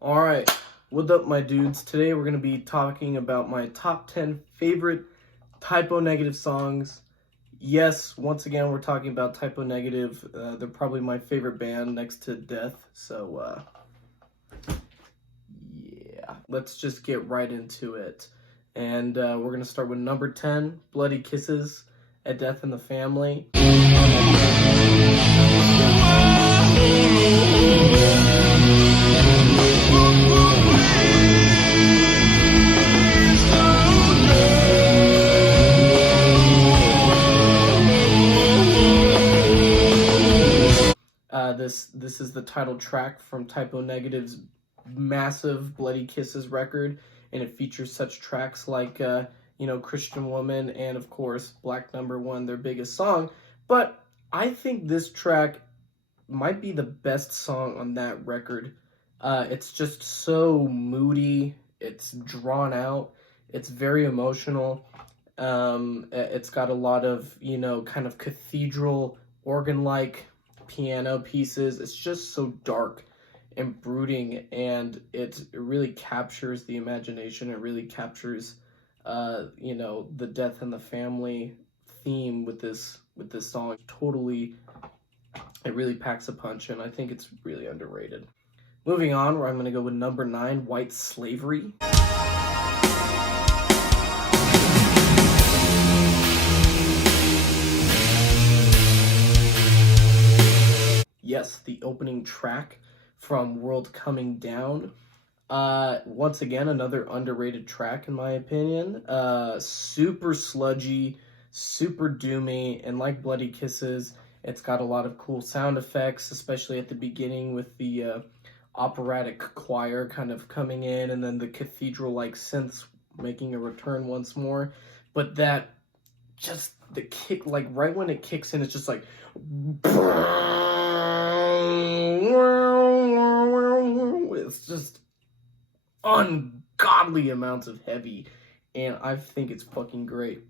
Alright, what up my dudes? Today we're going to be talking about my top 10 favorite Typo Negative songs. Yes, once again we're talking about Typo Negative. They're probably my favorite band next to Death. So, yeah, let's just get right into it. And we're going to start with number 10, Bloody Kisses at Death in the Family. This is the title track from Typo Negative's massive Bloody Kisses record, and it features such tracks like Christian Woman and of course Black Number One, their biggest song. But I think this track might be the best song on that record. It's just so moody, it's drawn out, it's very emotional. It's got a lot of kind of cathedral organ-like piano pieces. It's just so dark and brooding, and it really captures the imagination. It really captures the death in the family theme with this song. Totally, it really packs a punch, and I think it's really underrated. Moving on, where I'm going to go with number 9, White Slavery. Yes, the opening track from World Coming Down. Once again, another underrated track in my opinion. Super sludgy, super doomy, and like Bloody Kisses, it's got a lot of cool sound effects, especially at the beginning with the operatic choir kind of coming in, and then the cathedral-like synths making a return once more. But that, just the kick, like right when it kicks in, it's just like... It's just ungodly amounts of heavy, and I think it's fucking great.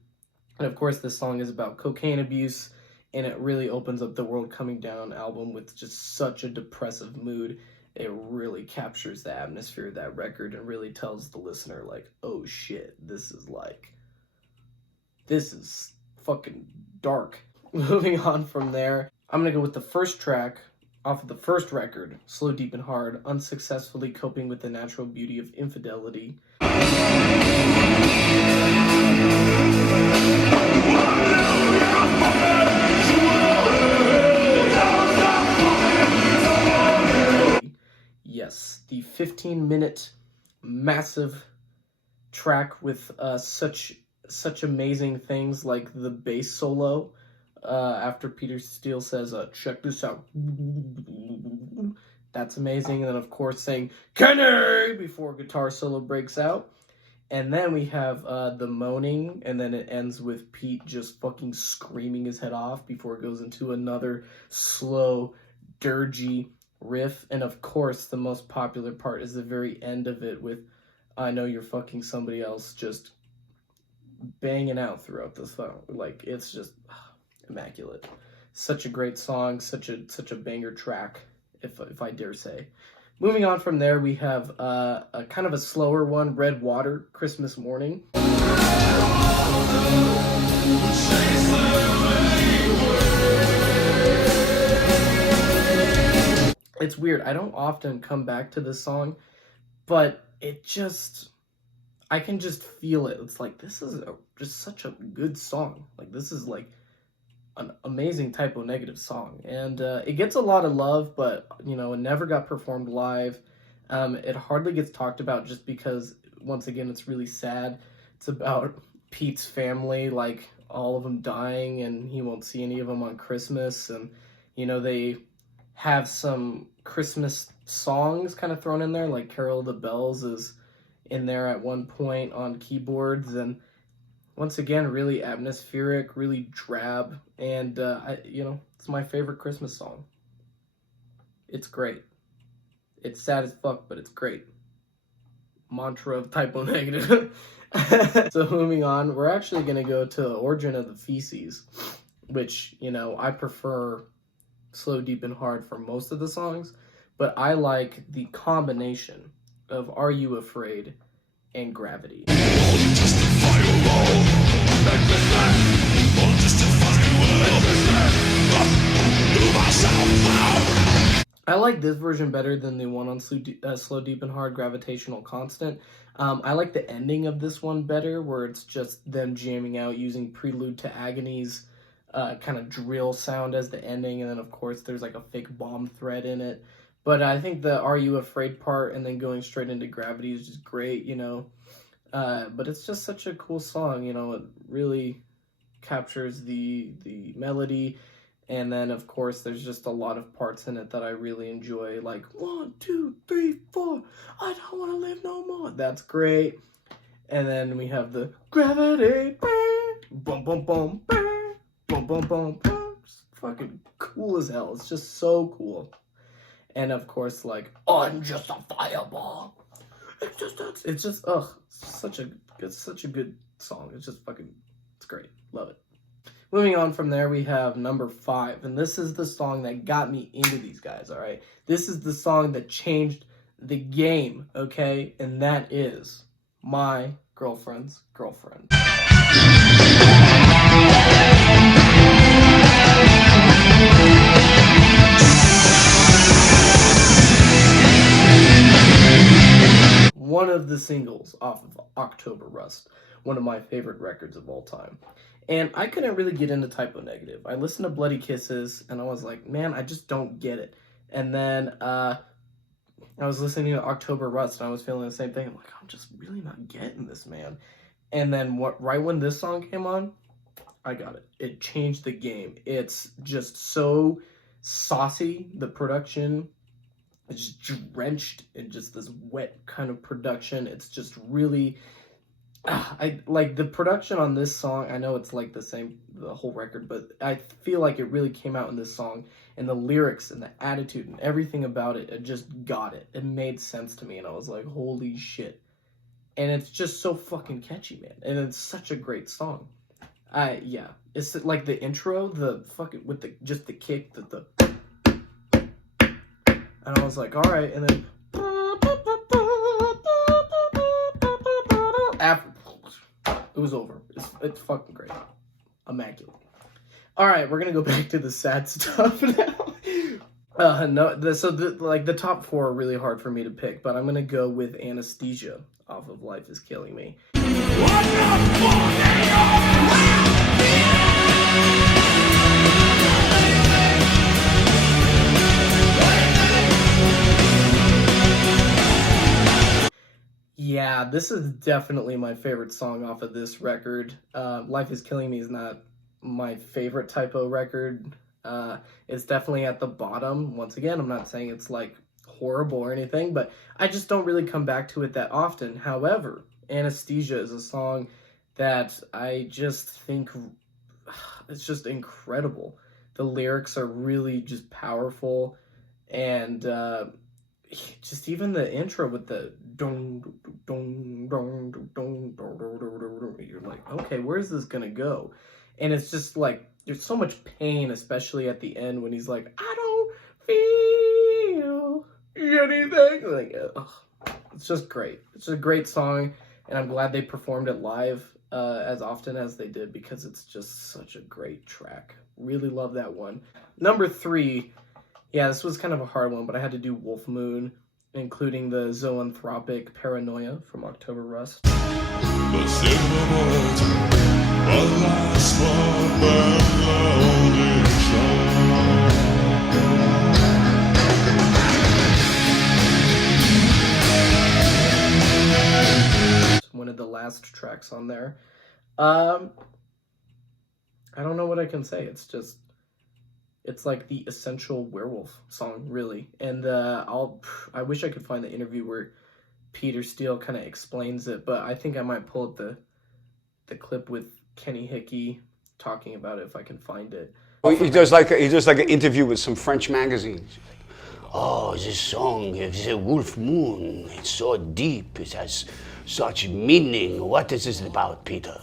And of course, this song is about cocaine abuse, and it really opens up the World Coming Down album with just such a depressive mood. It really captures the atmosphere of that record and really tells the listener, like, oh shit, this is fucking dark. Moving on from there, I'm gonna go with the first track off of the first record, Slow, Deep, and Hard, Unsuccessfully Coping with the Natural Beauty of Infidelity. Yes, the 15-minute massive track with such amazing things like the bass solo. After Peter Steele says, check this out. That's amazing. And then, of course, saying, Kenny! Before guitar solo breaks out. And then we have the moaning, and then it ends with Pete just fucking screaming his head off before it goes into another slow, dirgy riff. And, of course, the most popular part is the very end of it with, I know you're fucking somebody else, just banging out throughout the song. Like, it's just... immaculate. Such a great song, such a banger track, if I dare say. Moving on from there, we have a kind of a slower one, Red Water, Christmas Morning. It's weird, I don't often come back to this song, but it just, I can just feel it. It's like, this is just such a good song. Like, this is like an amazing Typo Negative song, and it gets a lot of love, but it never got performed live. It hardly gets talked about just because, once again, it's really sad. It's about Pete's family, like all of them dying, and he won't see any of them on Christmas, and they have some Christmas songs kind of thrown in there, like Carol of the Bells is in there at one point on keyboards, and once again, really atmospheric, really drab, and it's my favorite Christmas song. It's great. It's sad as fuck, but it's great. Mantra of Typo Negative. So moving on, we're actually going to go to the Origin of the Feces, which, I prefer Slow, Deep, and Hard for most of the songs, but I like the combination of Are You Afraid and Gravity. I like this version better than the one on Slow, Deep, and Hard, Gravitational Constant. I like the ending of this one better, where it's just them jamming out using Prelude to Agony's kind of drill sound as the ending, and then of course there's like a fake bomb thread in it. But I think the Are You Afraid part and then going straight into Gravity is just great, you know. But it's just such a cool song, you know. It really captures the melody. And then, of course, there's just a lot of parts in it that I really enjoy, like 1, 2, 3, 4, I don't want to live no more. That's great. And then we have the Gravity, boom, boom, boom, boom, boom, boom, boom. It's fucking cool as hell. It's just so cool. And of course, like, I'm just a fireball. It's just such a good song. It's just fucking, it's great. Love it. Moving on from there, we have number 5, and this is the song that got me into these guys, all right? This is the song that changed the game, okay? And that is My Girlfriend's Girlfriend. One of the singles off of October Rust, one of my favorite records of all time. And I couldn't really get into Type O Negative. I listened to Bloody Kisses, and I was like, man, I just don't get it. And then I was listening to October Rust, and I was feeling the same thing. I'm like, I'm just really not getting this, man. And then right when this song came on, I got it. It changed the game. It's just so saucy. The production is drenched in just this wet kind of production. It's just really... I like the production on this song. I know it's like the whole record, but I feel like it really came out in this song, and the lyrics and the attitude and everything about it, it just got it. It made sense to me, and I was like, holy shit. And it's just so fucking catchy, man. And it's such a great song. Yeah. It's like the intro, the fucking, with the kick, and I was like, all right, and then after it was over. It's fucking great. Immaculate. All right, we're gonna go back to the sad stuff now. The top 4 are really hard for me to pick, but I'm gonna go with Anesthesia off of Life Is Killing Me. Yeah, this is definitely my favorite song off of this record. Life Is Killing Me is not my favorite Type O record. It's definitely at the bottom. Once again, I'm not saying it's like horrible or anything, but I just don't really come back to it that often. However, Anesthesia is a song that I just think it's just incredible. The lyrics are really just powerful, and just even the intro with the dong dong dong dong dong, you're like, okay, where's this gonna go? And it's just like there's so much pain, especially at the end when he's like, I don't feel anything. Like, it's just great. It's a great song, and I'm glad they performed it live as often as they did, because it's just such a great track. Really love that one. Number 3. Yeah, this was kind of a hard one, but I had to do Wolf Moon, including the Zoanthropic Paranoia from October Rust. One of the last tracks on there. I don't know what I can say. It's like the essential werewolf song, really. And I wish I could find the interview where Peter Steele kind of explains it, but I think I might pull up the clip with Kenny Hickey talking about it if I can find it. He does like an interview with some French magazines. Oh, this song, the Wolf Moon, it's so deep, it has such meaning. What is this about, Peter?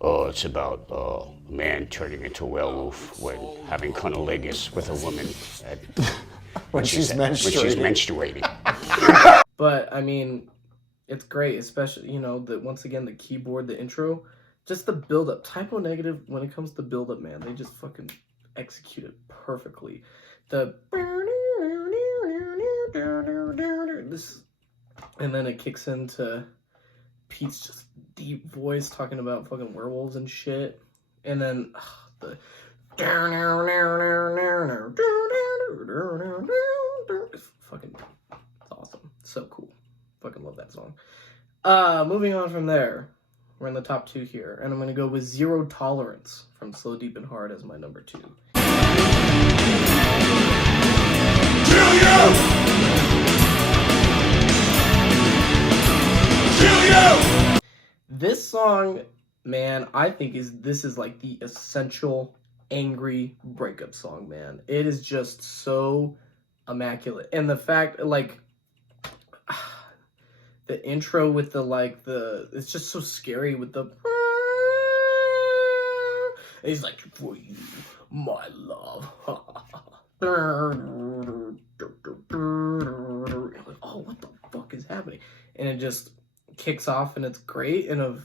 Oh, it's about a man turning into a werewolf when having cunnilingus with a woman when she's menstruating. But I mean, it's great, especially, you know, the once again, the keyboard, the intro, just the build up. Typo Negative, when it comes to build up, man, they just fucking execute it perfectly. The this, and then it kicks into Pete's just deep voice talking about fucking werewolves and shit. And then the it's fucking awesome. So cool. Fucking love that song. Moving on from there. We're in the top 2 here. And I'm gonna go with Zero Tolerance from Slow Deep and Hard as my number 2. Kill you! Kill you! This song, man, I think this is like the essential angry breakup song, man. It is just so immaculate. And the fact, like, the intro with it's just so scary with the, and he's like, for you, my love. Like, oh, what the fuck is happening? And it just kicks off, and it's great. And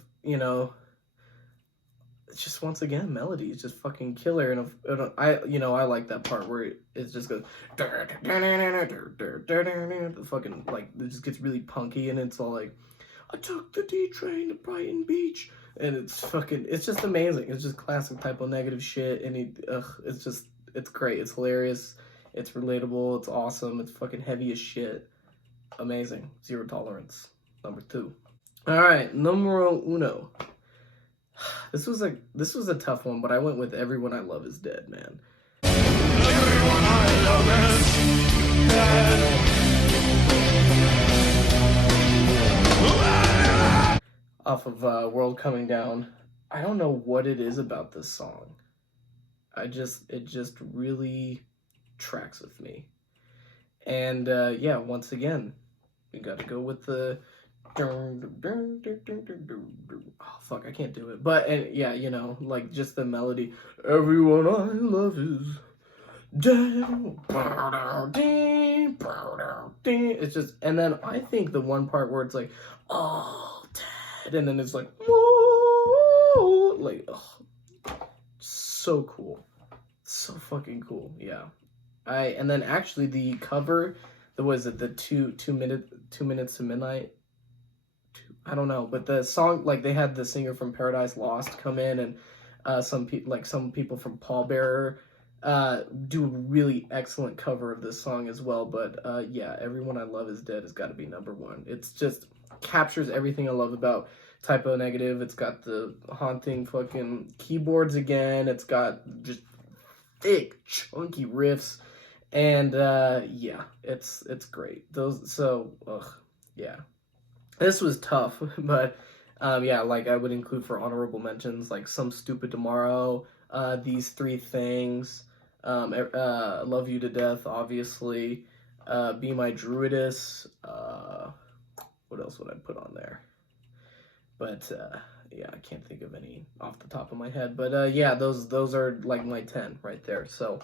it's just, once again, melody is just fucking killer. And I like that part where it just goes fucking, like, it just gets really punky, and it's all like, I took the D train to Brighton Beach, and it's just amazing. It's just classic Typo Negative shit, and it's great. It's hilarious. It's relatable. It's awesome. It's fucking heavy as shit. Amazing. Zero Tolerance, number 2. All right, numero uno. This was a tough one, but I went with Everyone I Love Is Dead, man. Everyone I love is dead. Off of World Coming Down. I don't know what it is about this song. It just really tracks with me. And yeah, once again, we got to go with the oh fuck, I can't do it. But yeah, you know, like, just the melody. Everyone I love is dead. It's just, and then I think the one part where it's like, oh, dead, and then it's like, whoa, like, oh, so cool, so fucking cool. Yeah, and then actually the cover, the 2 minutes to midnight. I don't know, but the song, like, they had the singer from Paradise Lost come in, and some people from Pallbearer do a really excellent cover of this song as well. But yeah, Everyone I Love Is Dead has got to be number 1. It's just captures everything I love about Typo Negative. It's got the haunting fucking keyboards again. It's got just thick, chunky riffs, and yeah, it's great. Yeah. This was tough, but yeah, like, I would include for honorable mentions, like, Some Stupid Tomorrow, These Three Things, Love You to Death, obviously, Be My Druidess, what else would I put on there? But yeah, I can't think of any off the top of my head, but yeah, those are like my 10 right there. So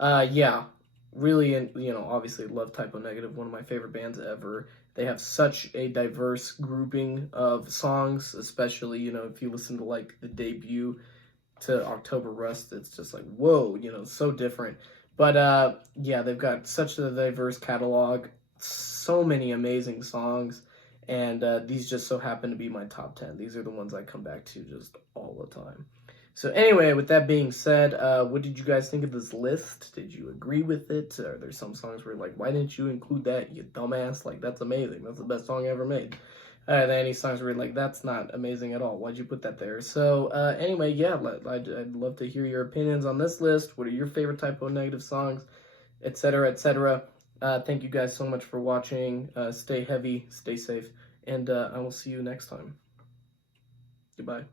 yeah, really, you know, obviously love Typo Negative, one of my favorite bands ever. They have such a diverse grouping of songs, especially, you know, if you listen to, like, the debut to October Rust, it's just like, whoa, you know, so different. But yeah, they've got such a diverse catalog, so many amazing songs, and these just so happen to be my top 10. These are the ones I come back to just all the time. So anyway, with that being said, what did you guys think of this list? Did you agree with it? Are there some songs where you're like, why didn't you include that, you dumbass? Like, that's amazing. That's the best song ever made. Are there any songs where you're like, that's not amazing at all? Why'd you put that there? So anyway, yeah, I'd love to hear your opinions on this list. What are your favorite Typo Negative songs, etc., etc.? Thank you guys so much for watching. Stay heavy, stay safe, and I will see you next time. Goodbye.